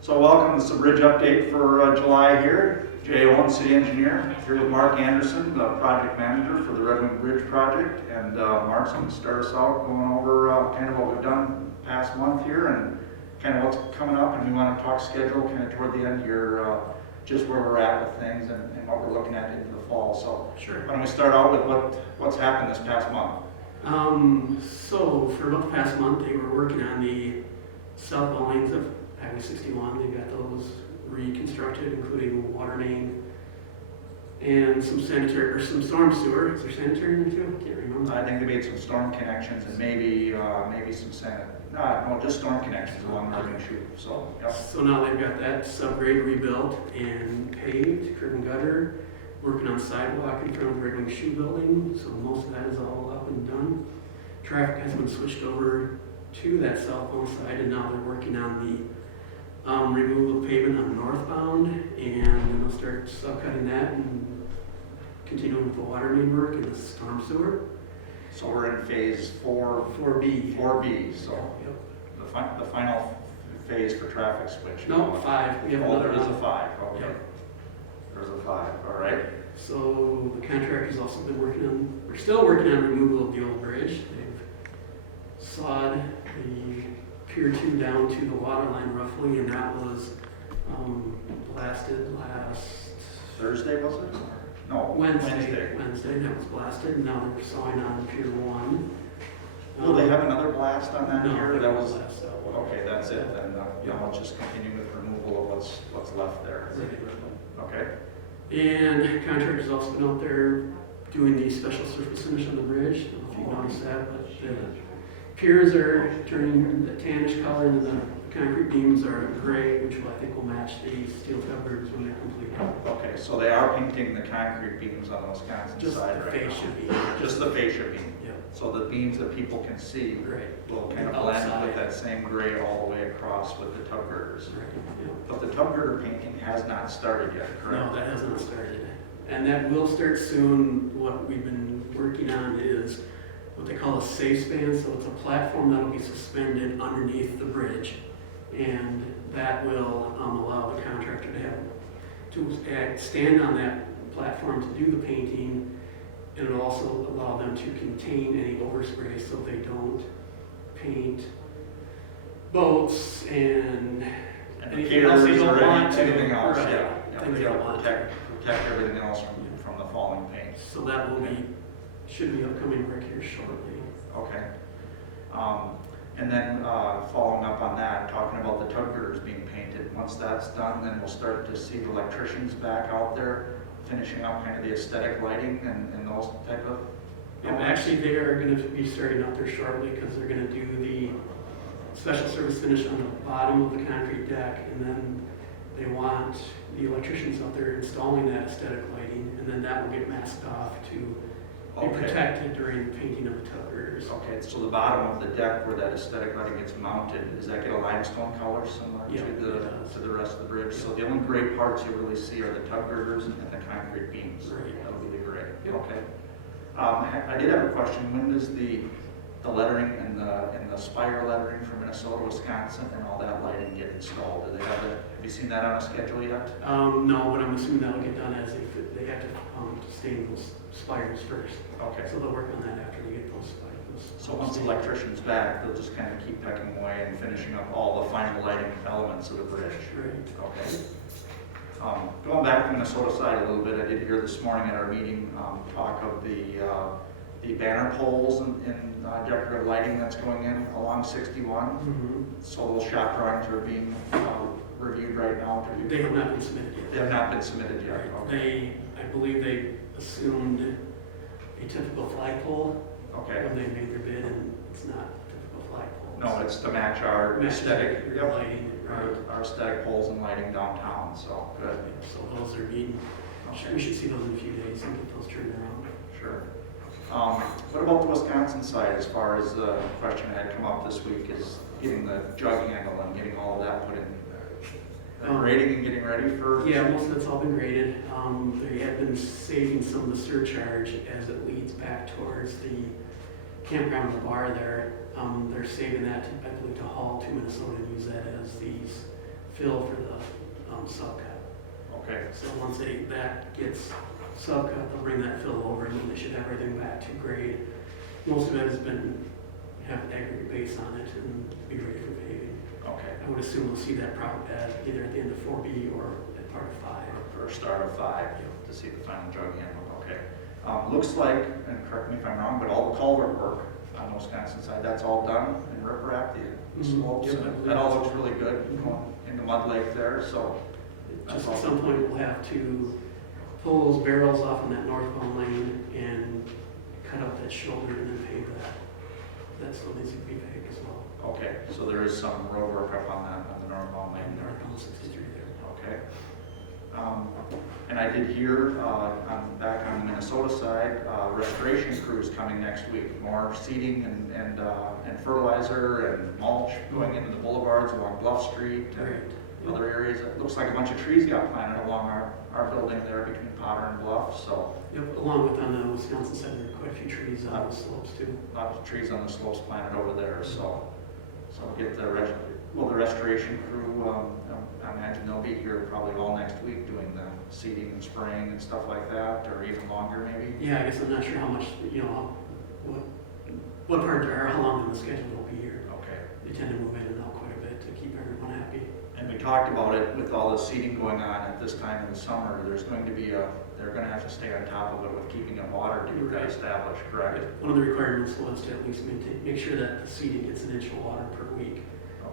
So welcome, this is a bridge update for July here. Jay Owens, city engineer, here with Mark Anderson, the project manager for the Red Wing Bridge project. And Mark's going to start us out going over kind of what we've done past month here and kind of what's coming up. And we want to talk schedule kind of toward the end here, just where we're at with things and what we're looking at into the fall. So sure. Why don't we start out with what's happened this past month? So for about the past month, they were working on the south lanes of Highway 61. They got those reconstructed, including water main and some sanitary or some storm sewer. Is there sanitary in there too? I can't remember. I think they made some storm connections and maybe some no, just storm connections along the Ring Shoot. So yep. So now they've got that subgrade rebuilt and paved, curb and gutter, working on sidewalk in front of the Red Wing Shoe building. So most of that is all up and done. Traffic has been switched over to that southbound side, and now they're working on the removal of pavement on northbound, and then they'll start subcutting that and continuing with the water main work and the storm sewer. So we're in phase 4B. 4B. So Yep. the final phase for traffic switch. No, 5. We have another there is a one. 5. Okay. Yep. There's a 5. All right. So the contractor's also been working on, we're still working on removal of the old bridge. They've sawed the Pier 2 down to the water line roughly, and that was blasted last Thursday was it? No. Wednesday, that was blasted, and now they're sawing on Pier 1. Will they have another blast on that No, here? That was blast that one. okay. That's it. Then let's just continue with removal of what's left there. Okay. And the contractor's also been out there doing the special surface finish on the bridge. I don't know if you noticed that, but the piers are turning the tannish color, and the concrete beams are gray, which I think will match the steel covers when they're completed. Okay. So they are painting the concrete beams on the Wisconsin Just side the right now. fascia beam. Just the fascia beam. Yep. So the beams that people can see Right. will kind of Outside. blend with that same gray all the way across with the tub girders. Right. Yep. But the tub girder painting has not started yet, correct? No, that hasn't started. And that will start soon. What we've been working on is what they call a safe span. So it's a platform that will be suspended underneath the bridge. And that will allow the contractor to stand on that platform to do the painting. And it'll also allow them to contain any overspray so they don't paint boats and anything else they don't want to. Anything else, Right. yeah. Things They they gotta don't want protect everything else from the falling paint. So that will be, should be upcoming work here shortly. Okay. And then following up on that, talking about the tub girders being painted, once that's done, then we'll start to see the electricians back out there finishing up kind of the aesthetic lighting and those type of. Actually, they are going to be starting out there shortly because they're going to do the special service finish on the bottom of the concrete deck, and then they want the electricians out there installing that aesthetic lighting, and then that will get masked off to be protected during the painting of the tub girders. Okay, so the bottom of the deck where that aesthetic lighting gets mounted, does that get a limestone color similar to the rest of the bridge? So the only gray parts you really see are the tub girders and the concrete beams. Right. That'll be the gray. Yep. Okay. I did have a question. When does the lettering and the spire lettering for Minnesota, Wisconsin, and all that lighting get installed? Do they have you seen that on a schedule yet? No, but I'm assuming that'll get done as they have to stain those spires first. Okay. So they'll work on that after they get those spires. So once the electrician's back, they'll just kind of keep pecking away and finishing up all the final lighting elements of the bridge. Right. Okay. Going back to Minnesota side a little bit, I did hear this morning at our meeting talk of the banner poles and decorative lighting that's going in along 61. Mm-hmm. So those shop drawings are being reviewed right now. They have not been submitted yet. They have not been submitted yet. Okay. I believe they assumed a typical flagpole Okay. when they made their bid, and it's not a typical flagpole. No, it's to match our aesthetic. Your lighting, right? Our aesthetic poles and lighting downtown. So good. So those are being, we should see those in a few days and get those turned around. Sure. What about the Wisconsin side as far as the question that had come up this week is getting the jug handle and getting all of that put in? Grading and getting ready for? Yeah, most of it's all been graded. They have been saving some of the surcharge as it leads back towards the campground and the bar there. They're saving that, I believe, to haul to Minnesota and use that as these fill for the subcut. Okay, So once that gets subcut, they'll bring that fill over and then they should have everything back to grade. Most of it has been, have aggregate base on it and be ready for paving. okay. I would assume we'll see that probably either at the end of 4B or at part of 5. For a start of 5, to see the final jug handle, okay. Looks like, and correct me if I'm wrong, but all the culvert work on the Wisconsin side, that's all done and riprap, the slopes, Yep, I and believe that all that's- looks really good going in the mud lake there, so. Just at some point, we'll have to pull those barrels off in that northbound lane and cut out that shoulder and then pave that. That still needs to be paved as well. Okay, so there is some road work up on that, on the northbound lane there. Northbound 63 there. Okay. And I did hear, back on the Minnesota side, restoration crews coming next week. More seeding and fertilizer and mulch going into the boulevards along Bluff Street and Great. other areas. It looks like a bunch of trees got planted along our building there between Potter and Bluff, so Yep, along with on the Wisconsin side, there are quite a few trees on the slopes too. lots of trees on the slopes planted over there, so get the restoration crew, I imagine they'll be here probably all next week doing the seeding and spraying and stuff like that, or even longer maybe. Yeah, I guess I'm not sure how much, what part or how long in the schedule they'll be here. Okay. They tend to move in and out quite a bit to keep everyone happy. And we talked about it with all the seeding going on at this time of the summer, there's going to be they're gonna have to stay on top of it with keeping it water to get that Right. established, correct? One of the requirements was to at least make sure that the seeding gets an inch of water per week.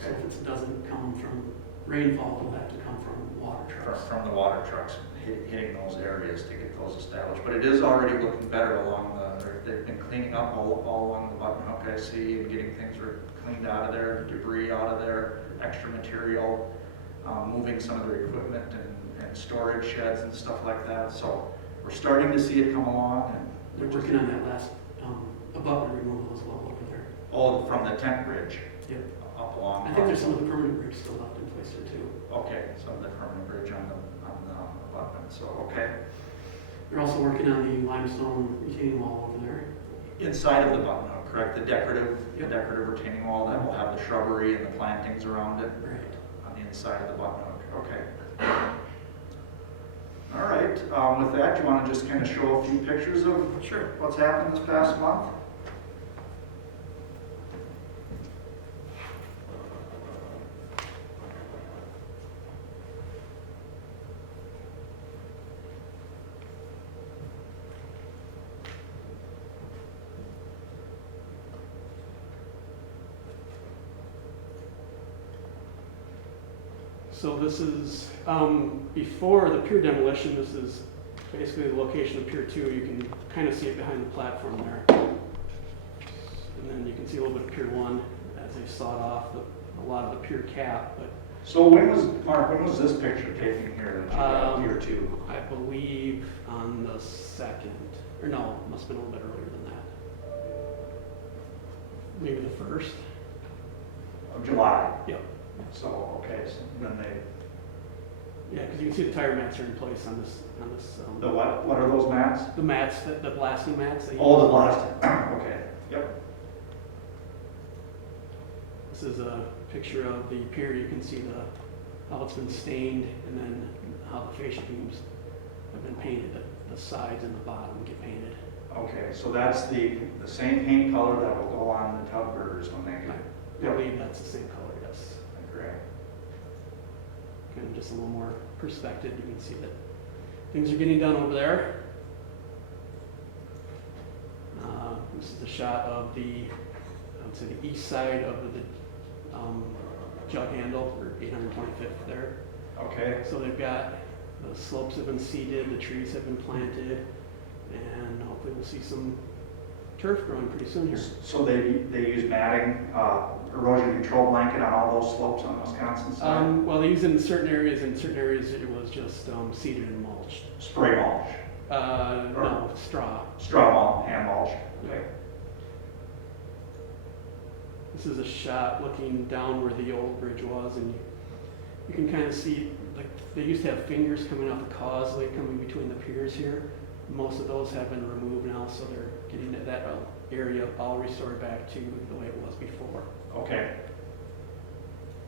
So Okay. if it doesn't come from rainfall, it'll have to come from water trucks. From the water trucks hitting those areas to get those established. But it is already looking better along they've been cleaning up all along the Buttonhook, I see, and getting things cleaned out of there, debris out of there, extra material, moving some of their equipment and storage sheds and stuff like that. So we're starting to see it come along. And They're working on that last abutment removal as well over there. all from the tent bridge Yep. up along. I think there's some of the permanent bridge still left in place there too. Okay, some of the permanent bridge on the abutment, so, okay. They're also working on the limestone retaining wall over there. Inside of the Buttonhook, correct? The decorative retaining wall that will have the shrubbery and the plantings around it Right. on the inside of the Buttonhook, okay. All right, with that, do you want to just kind of show a few pictures of Sure. what's happened this past month? So this is, before the pier demolition, this is basically the location of Pier 2. You can kind of see it behind the platform there. And then you can see a little bit of Pier 1 as they sawed off a lot of the pier cap. But So when was this picture taken here that you got here too? I believe on the 2nd, or no, it must have been a little bit earlier than that. Maybe the 1st. Of July? Yep. So, okay, so then they, Yeah, because you can see the tire mats are in place on this. the what are those mats? The mats, the blasting mats. Oh, the blasting, okay, yep. This is a picture of the pier. You can see how it's been stained and then how the fascia beams have been painted. The sides and the bottom get painted. Okay, so that's the same paint color that will go on the tub girders when they I believe that's the same color, yes. Great. Kind of just a little more perspective. You can see that things are getting done over there. This is the shot of the east side of the jug handle, or 825th there. Okay. So they've got, the slopes have been seeded, the trees have been planted, and hopefully we'll see some turf growing pretty soon here. So they use matting, erosion control blanket on all those slopes on the Wisconsin side? Well, they use it in certain areas. In certain areas, it was just seeded and mulched. Spray mulch? No, straw. Straw mulch, hand mulch? Okay. This is a shot looking down where the old bridge was, and you can kind of see, like, they used to have fingers coming out the causeway coming between the piers here. Most of those have been removed now, so they're getting that area all restored back to the way it was before. Okay.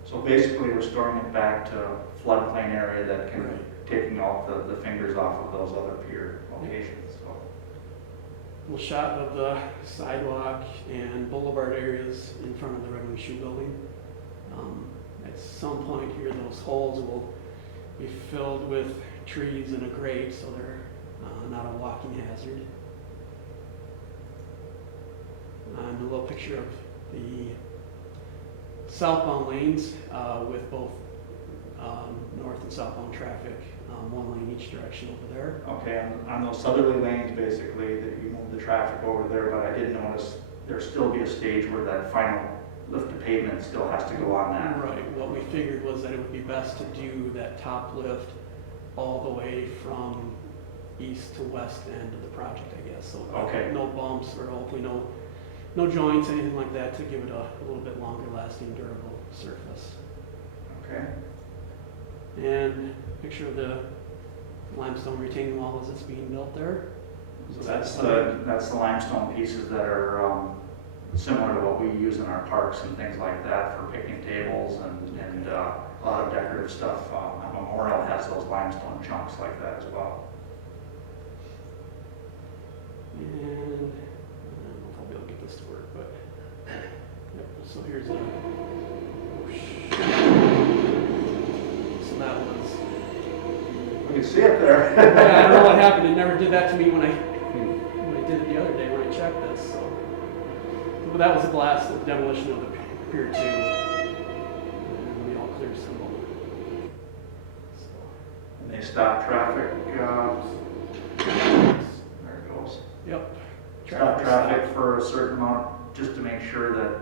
So basically restoring it back to floodplain area that can, Right. taking out the fingers off of those other pier locations, so. Little shot of the sidewalk and boulevard areas in front of the Red Wing Shoe Building. At some point here, those holes will be filled with trees and a grate, so they're not a walking hazard. And a little picture of the southbound lanes with both north and southbound traffic, one lane each direction over there. Okay, on those southerly lanes, basically, that you move the traffic over there, but I did notice there'll still be a stage where that final lift to pavement still has to go on that. Right, what we figured was that it would be best to do that top lift all the way from east to west end of the project, I guess. So Okay. no bumps or hopefully no joints, anything like that, to give it a little bit longer lasting, durable surface. Okay, And picture of the limestone retaining wall as it's being built there. so that's the limestone pieces that are similar to what we use in our parks and things like that for picnic tables and a lot of decorative stuff. Memorial has those limestone chunks like that as well. And I don't know if I'll be able to get this to work, but yep, so here's a, so that was, We can see it there. yeah, I don't know what happened, it never did that to me when I did it the other day when I checked this, so. But that was the last demolition of the Pier 2. And the all clear symbol. So, And they stop traffic, there it goes. yep. Stop traffic stopped. for a certain amount, just to make sure that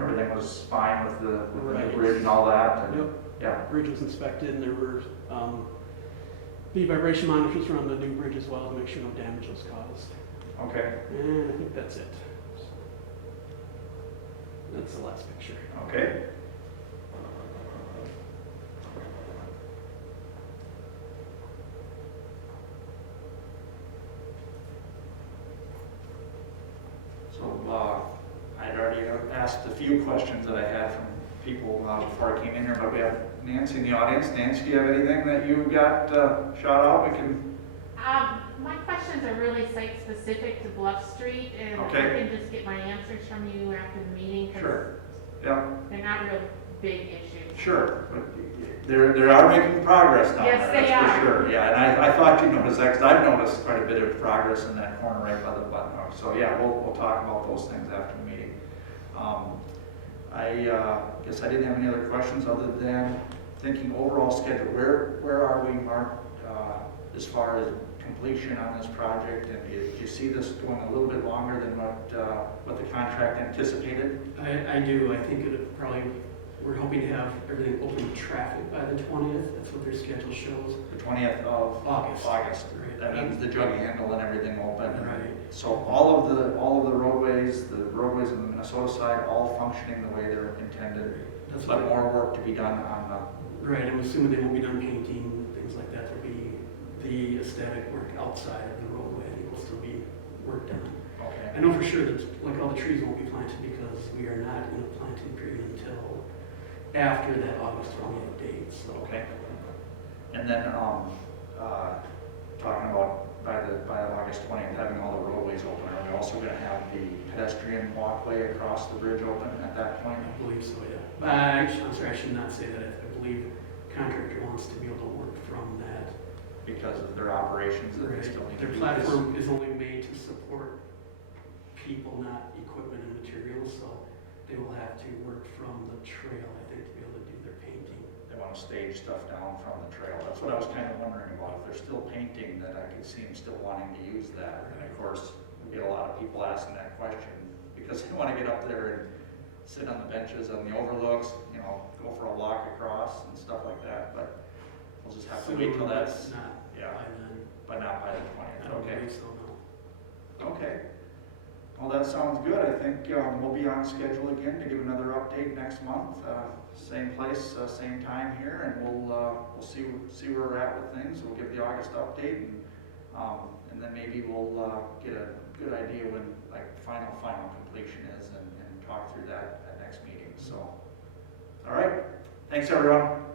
everything was fine with the Right. bridge and all that. And, Yep. yeah, Bridge was inspected and there were the vibration monitors were on the new bridge as well to make sure no damage was caused. okay, And I think that's it. So, that's the last picture. okay. So, I'd already asked a few questions that I had from people before I came in here, but we have Nancy in the audience. Nancy, do you have anything that you got shout out? We can. My questions are really site-specific to Bluff Street, and Okay. I can just get my answers from you after the meeting, because Sure. Yeah, they're not real big issues. sure. But they are making progress down Yes, there, they that's are. for sure. Yeah, and I thought you'd notice that, because I've noticed quite a bit of progress in that corner right by the button hook. So yeah, we'll talk about those things after the meeting. I guess I didn't have any other questions other than thinking overall schedule. Where are we, Mark, as far as completion on this project? And do you see this going a little bit longer than what the contract anticipated? I do. I think it probably, we're hoping to have everything open to traffic by the 20th. That's what their schedule shows. The 20th of August. Right. That means the jug handle and everything open. Right. So all of the roadways on the Minnesota side, all functioning the way they're intended. That's But what, more work to be done on right. I'm assuming they won't be done painting, things like that. There'll be the aesthetic work outside of the roadway. I think will still be work done. okay. I know for sure that like all the trees won't be planted because we are not in a planting period until after that August 20th date. So Okay. And then, talking about by August 20th, having all the roadways open, are we also gonna have the pedestrian walkway across the bridge open at that point? I believe so, yeah. But I'm sorry, I should not say that. I believe contractor wants to be able to work from that. Because of their operations that they still need to Their do this? platform is only made to support people, not equipment and materials, so they will have to work from the trail, I think, to be able to do their painting. They wanna stage stuff down from the trail. That's what I was kinda wondering about. If they're still painting, that I could see them still wanting to use that. And of course, we get a lot of people asking that question because they wanna get up there and sit on the benches on the overlooks, go for a walk across and stuff like that, but we'll just have to wait till that's, Not yeah, by then. but not by the I 20th, don't okay? believe so, no. Okay. Well, that sounds good. I think we'll be on schedule again to give another update next month. Same place, same time here, and we'll see where we're at with things. We'll give the August update, and then maybe we'll get a good idea when final completion is, and talk through that at next meeting. So, all right. Thanks, everyone.